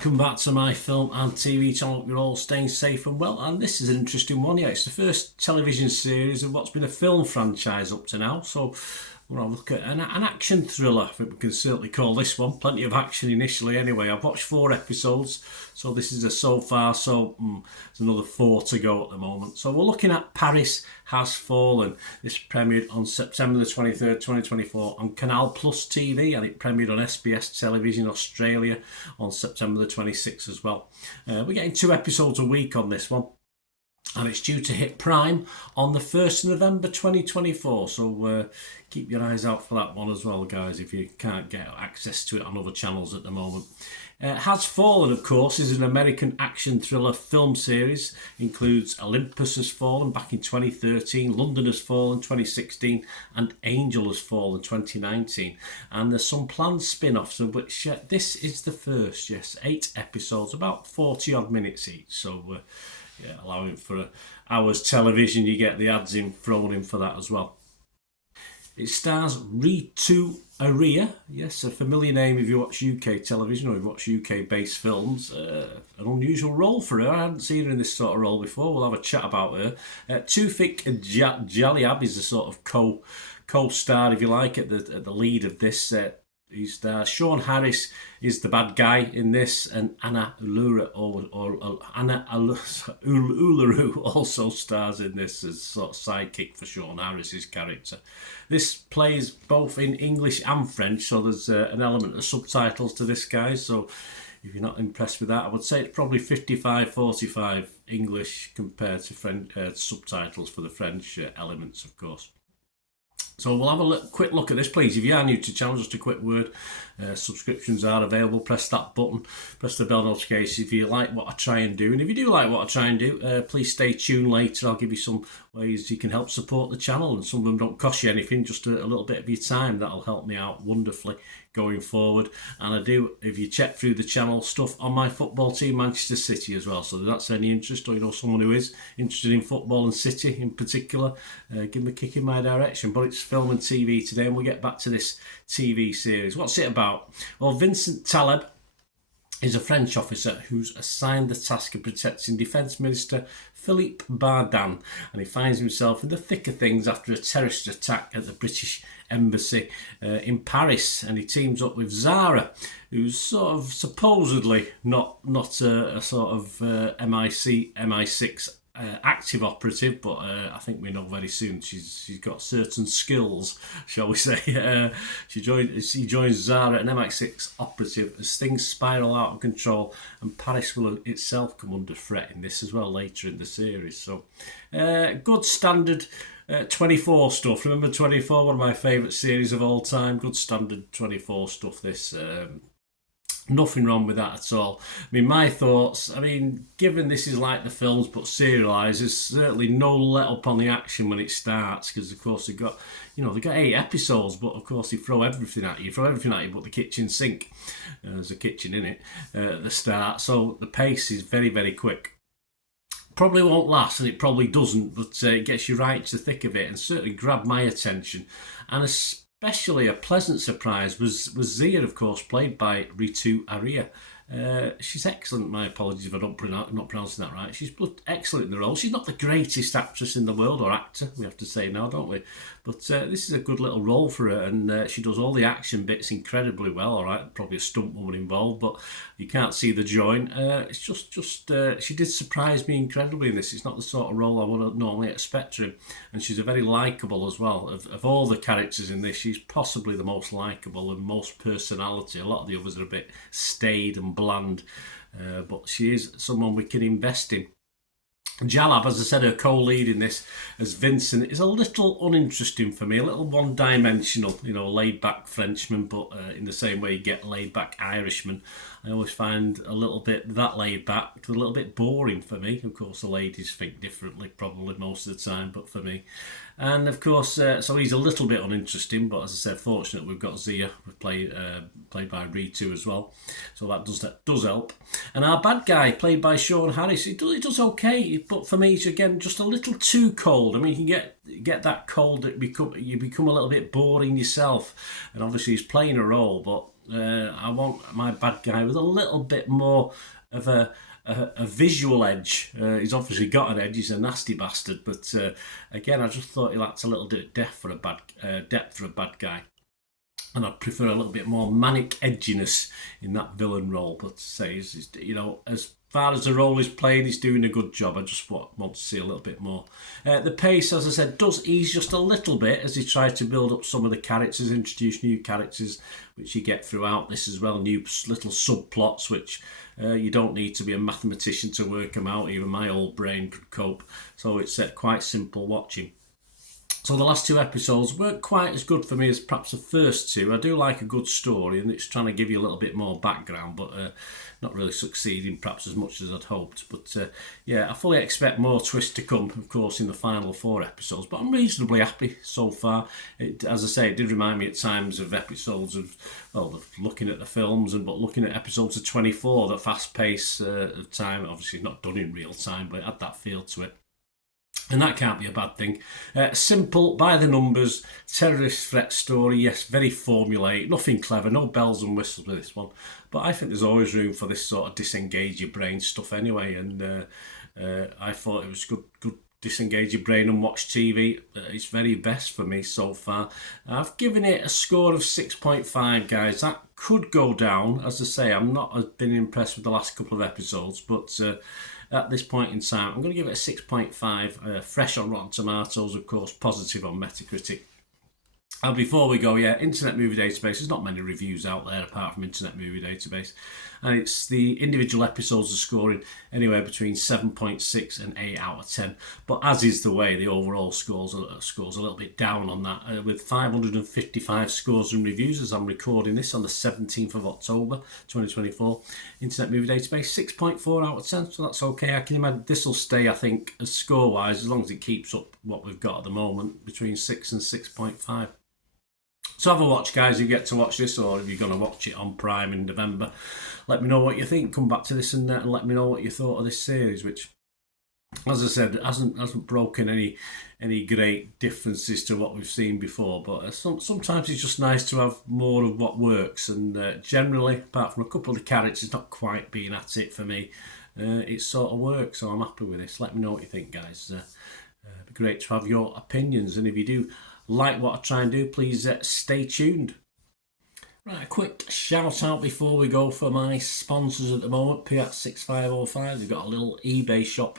welcome back to my film and TV channel. Hope you're all staying safe and well, and this is an interesting one. Yeah, it's the first television series of what's been a film franchise up to now, so we're going to look at an action thriller. I think we can certainly call this one. Plenty of action initially anyway. I've watched 4 episodes, so this is a so far, so there's another 4 to go at the moment. So we're looking at Paris Has Fallen. This premiered on September the 23rd, 2024 on Canal Plus TV, and it premiered on SBS Television Australia on September the 26th as well. We're getting 2 episodes a week on this one, and it's due to hit Prime on the 1st of November 2024, so keep your eyes out for that one as well, guys, if you can't get access to it on other channels at the moment. Has Fallen, of course, is an American action thriller film series. Includes Olympus Has Fallen back in 2013, London Has Fallen 2016, and Angel Has Fallen 2019. And there's some planned spin-offs, of which this is the first, yes, 8 episodes, about 40 odd minutes each, so yeah, allowing for an hour's television. You get the ads thrown in for that as well. It stars Ritu Arya, yes, a familiar name if you watch UK television or if you watch UK-based films. An unusual role for her. I hadn't seen her in this sort of role before. We'll have a chat about her. Tufik Jalliab is the sort of co-star, if you like, at the lead of this. He's there. Sean Harris is the bad guy in this, and Anna Uluru also stars in this as sort of sidekick for Sean Harris's character. This plays both in English and French, so there's an element of subtitles to this, guys. So if you're not impressed with that, I would say it's probably 55-45 English compared to French subtitles for the French elements, of course. So we'll have a quick look at this, please. If you are new to the channel, just a quick word. Subscriptions are available. Press that button. Press the bell notification if you like what I try and do. And if you do like what I try and do, please stay tuned later. I'll give you some ways you can help support the channel. And some of them don't cost you anything, just a little bit of your time. That'll help me out wonderfully going forward. And I do, if you check through the channel, stuff on my football team, Manchester City, as well. So if that's any interest, or you know someone who is interested in football and City in particular, give me a kick in my direction. But it's film and TV today, and we'll get back to this TV series. What's it about? Well, Vincent Taleb is a French officer who's assigned the task of protecting Defence Minister Philippe Bardin, and he finds himself in the thick of things after a terrorist attack at the British Embassy in Paris, and he teams up with Zara, who's sort of supposedly not a sort of MI6 active operative, but I think we know very soon she's got certain skills, shall we say. He joins Zara, an MI6 operative, as things spiral out of control, and Paris will itself come under threat in this as well later in the series. So good standard 24 stuff. Remember 24, one of my favourite series of all time. Good standard 24 stuff, this. Nothing wrong with that at all. I mean, my thoughts, I mean, given this is like the films but serialised, there's certainly no let up on the action when it starts, because of course they've got 8 episodes, but of course they throw everything at you. But the kitchen sink. There's a kitchen in it at the start, so the pace is very, very quick. Probably won't last, and it probably doesn't, but it gets you right to the thick of it, and certainly grabbed my attention. And especially a pleasant surprise was Zia, of course, played by Ritu Arya. She's excellent. My apologies if I don't not pronouncing that right. She's excellent in the role. She's not the greatest actress in the world, or actor, we have to say now, don't we? But this is a good little role for her, and she does all the action bits incredibly well. All right, probably a stunt woman involved, but you can't see the joint. It's just she did surprise me incredibly in this. It's not the sort of role I would normally expect her in, and she's a very likeable as well. Of all the characters in this, she's possibly the most likeable and most personality. A lot of the others are a bit staid and bland, but she is someone we can invest in. Jalab, as I said, her co-lead in this as Vincent, is a little uninteresting for me, a little one-dimensional, laid-back Frenchman, but in the same way you get laid-back Irishman. I always find a little bit that laid-back, a little bit boring for me. Of course, the ladies think differently probably most of the time, but for me. And of course, so he's a little bit uninteresting, but as I said, fortunate we've got Zia, played by Ritu as well. So that does help. And our bad guy, played by Sean Harris, he does okay, but for me, he's again just a little too cold. I mean, you can get that cold that you become a little bit boring yourself. And obviously he's playing a role, but I want my bad guy with a little bit more of a visual edge. He's obviously got an edge. He's a nasty bastard, but again, I just thought he lacked a little bit of depth for a bad guy. And I'd prefer a little bit more manic edginess in that villain role. But say, as far as the role he's playing, he's doing a good job. I just want to see a little bit more. The pace, as I said, does ease just a little bit as he tries to build up some of the characters, introduce new characters, which you get throughout this as well. New little subplots, which you don't need to be a mathematician to work them out. Even my old brain could cope. So it's quite simple watching. So the last 2 episodes weren't quite as good for me as perhaps the first 2. I do like a good story, and it's trying to give you a little bit more background, but not really succeeding perhaps as much as I'd hoped. But yeah, I fully expect more twists to come, of course, in the final 4 episodes. But I'm reasonably happy so far. As I say, it did remind me at times of episodes of, looking at the films, but looking at episodes of 24, the fast pace of time. Obviously not done in real time, but it had that feel to it. And that can't be a bad thing. Simple, by the numbers, terrorist threat story. Yes, very formulaic, nothing clever, no bells and whistles with this one. But I think there's always room for this sort of disengage your brain stuff anyway. And I thought it was good disengage your brain and watch TV. It's very best for me so far. I've given it a score of 6.5, guys. That could go down. As I say, I'm not been impressed with the last couple of episodes, but at this point in time, I'm going to give it a 6.5, fresh on Rotten Tomatoes, of course, positive on Metacritic. And before we go, Internet Movie Database, there's not many reviews out there apart from Internet Movie Database. And it's the individual episodes are scoring anywhere between 7.6 and 8 out of 10. But as is the way, the overall scores a little bit down on that, with 555 scores and reviews as I'm recording this on the 17th of October 2024. Internet Movie Database, 6.4 out of 10, so that's okay. I can imagine this will stay, I think, as score-wise, as long as it keeps up what we've got at the moment, between 6 and 6.5. So have a watch, guys, if you get to watch this, or if you're going to watch it on Prime in November. Let me know what you think. Come back to this and let me know what you thought of this series, which, as I said, hasn't broken any great differences to what we've seen before. But sometimes it's just nice to have more of what works. And generally, apart from a couple of the characters not quite being at it for me, it sort of works. So I'm happy with this. Let me know what you think, guys. It'd be great to have your opinions. And if you do like what I try and do, please stay tuned. Right, a quick shout out before we go for my sponsors at the moment. Piat6505, they've got a little eBay shop.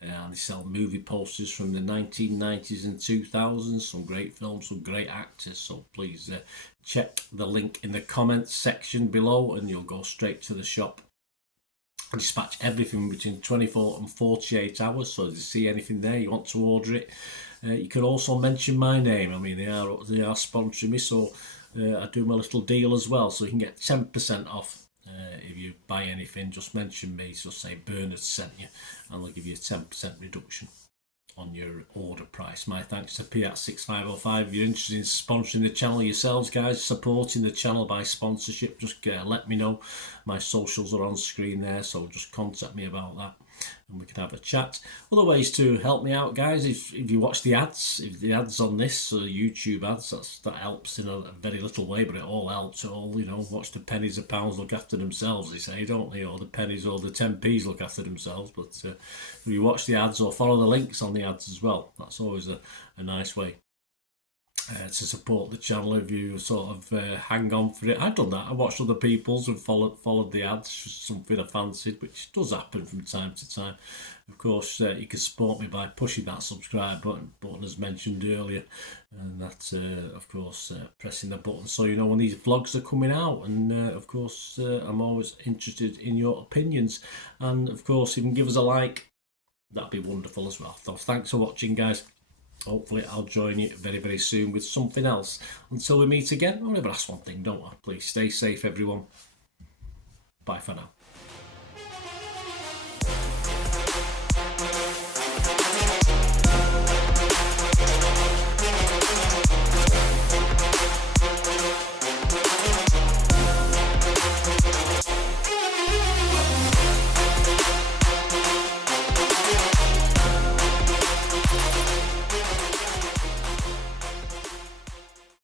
They sell movie posters from the 1990s and 2000s, some great films, some great actors. So please check the link in the comments section below and you'll go straight to the shop. I dispatch everything between 24 and 48 hours, so if you see anything there, you want to order it, you can also mention my name. I mean, they are sponsoring me, so I do my little deal as well, so you can get 10% off if you buy anything. Just mention me, so say Bernard sent you, and they'll give you a 10% reduction on your order price. My thanks to Piat6505. If you're interested in sponsoring the channel yourselves, guys, supporting the channel by sponsorship, just let me know. My socials are on screen there, so just contact me about that and we can have a chat. Other ways to help me out, guys, if you watch the ads, if the ads on this, YouTube ads, that helps in a very little way, but it all helps. Watch the pennies and pounds look after themselves, they say, don't they? Or the pennies or the 10p's look after themselves. But if you watch the ads or follow the links on the ads as well, that's always a nice way to support the channel. If you sort of hang on for it, I've done that. I watched other people's and followed the ads, something I fancied, which does happen from time to time. Of course, you can support me by pushing that subscribe button as mentioned earlier, and that of course pressing the button so you know when these vlogs are coming out. And of course I'm always interested in your opinions, and of course you can give us a like, that'd be wonderful as well. So thanks for watching, guys. Hopefully I'll join you very, very soon with something else. Until we meet again, I'll never ask one thing, don't I? Please stay safe, everyone. Bye for now.